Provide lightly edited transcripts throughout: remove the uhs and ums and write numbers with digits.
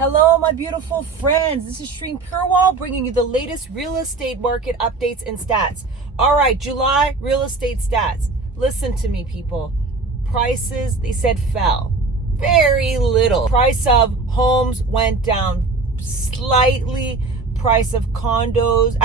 Hello, my beautiful friends. This is Shreen Purewal bringing you the latest real estate market updates and stats. All right, July real estate stats. Listen to me, people. Prices, they said, fell. Very little. Price of homes went down slightly. Price of condos,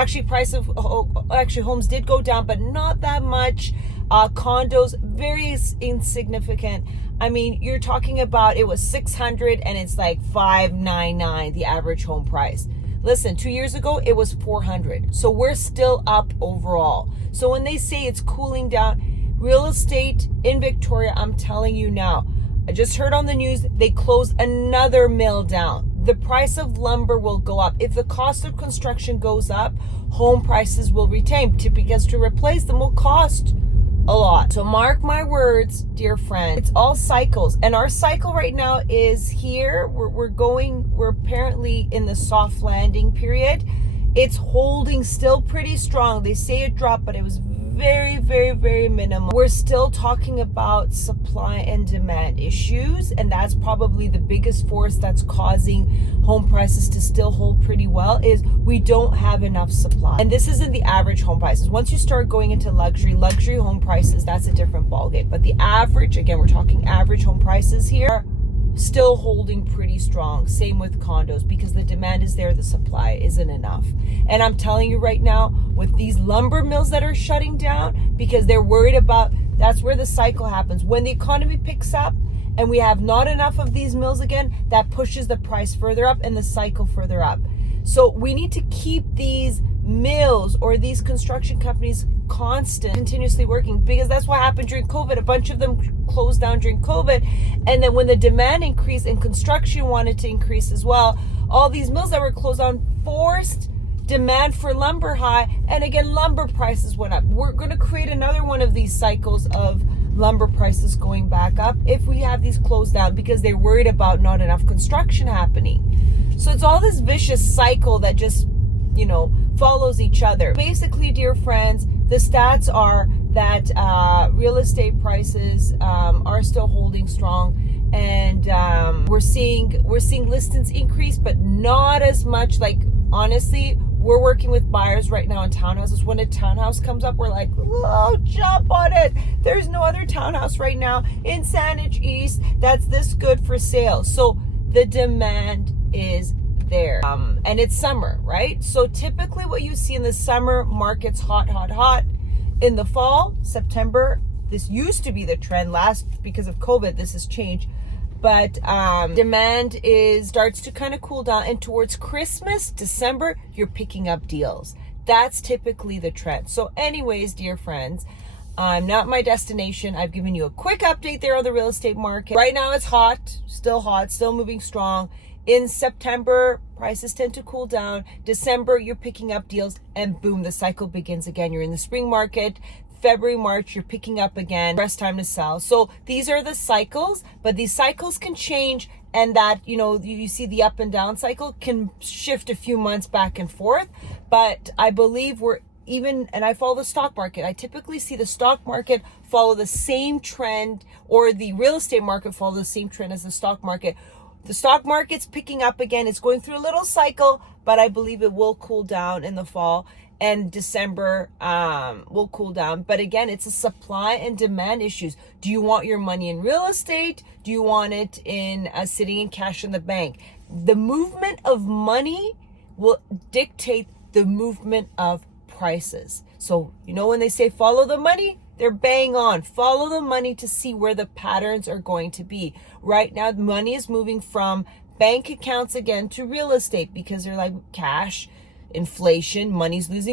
homes did go down, but not that much. Condos, very insignificant. I mean, you're talking about it was 600 and it's like 599, the average home price. Listen, 2 years ago, it was 400. So we're still up overall. So when they say it's cooling down, real estate in Victoria, I'm telling you now, I just heard on the news, they closed another mill down. The price of lumber will go up. If the cost of construction goes up, home prices will retain, because to replace them will cost a lot. So mark my words, dear friend, it's all cycles. And our cycle right now is here. We're apparently in the soft landing period. It's holding still pretty strong. They say it dropped, but it was very, very, very minimal. We're still talking about supply and demand issues, and that's probably the biggest force that's causing home prices to still hold pretty well, is we don't have enough supply. And this isn't the average home prices. Once you start going into luxury home prices, that's a different ballgame. But the average, again, we're talking average home prices here, still holding pretty strong. Same with condos, because the demand is there, the supply isn't enough. And I'm telling you right now, with these lumber mills that are shutting down, because they're worried about, that's where the cycle happens. When the economy picks up and we have not enough of these mills again, that pushes the price further up and the cycle further up. So we need to keep these mills or these construction companies continuously working, because that's what happened during COVID. A bunch of them closed down during COVID, and then when the demand increased and construction wanted to increase as well, all these mills that were closed down forced demand for lumber high, and again lumber prices went up. We're going to create another one of these cycles of lumber prices going back up if we have these closed down, because they're worried about not enough construction happening. So it's all this vicious cycle that just follows each other. Basically, dear friends, the stats are that real estate prices are still holding strong, and we're seeing listings increase, but not as much. Like, honestly, we're working with buyers right now in townhouses. When a townhouse comes up, we're like, whoa, jump on it. There's no other townhouse right now in Saanich East that's this good for sale. So the demand is there. And it's summer, right? So typically what you see in the summer, market's hot. In the fall, September, this used to be the trend. Because of COVID, this has changed. But demand starts to kind of cool down. And towards Christmas, December, you're picking up deals. That's typically the trend. So anyways, dear friends, I'm not my destination. I've given you a quick update there on the real estate market. Right now it's hot, still moving strong. In September, prices tend to cool down. December, you're picking up deals, and boom, the cycle begins again. You're in the spring market. February, March, you're picking up again. Rest time to sell. So these are the cycles, but these cycles can change, and that, you see the up and down cycle can shift a few months back and forth. But I believe and I follow the stock market. I typically see the stock market follow the same trend, or the real estate market follow the same trend as the stock market. The stock market's picking up again. It's going through a little cycle, but I believe it will cool down in the fall, and December will cool down. But again, it's a supply and demand issues. Do you want your money in real estate? Do you want it in sitting in cash in the bank? The movement of money will dictate the movement of prices. So, when they say follow the money, they're bang on. Follow the money to see where the patterns are going to be. Right now, money is moving from bank accounts again to real estate, because they're like cash, inflation, money's losing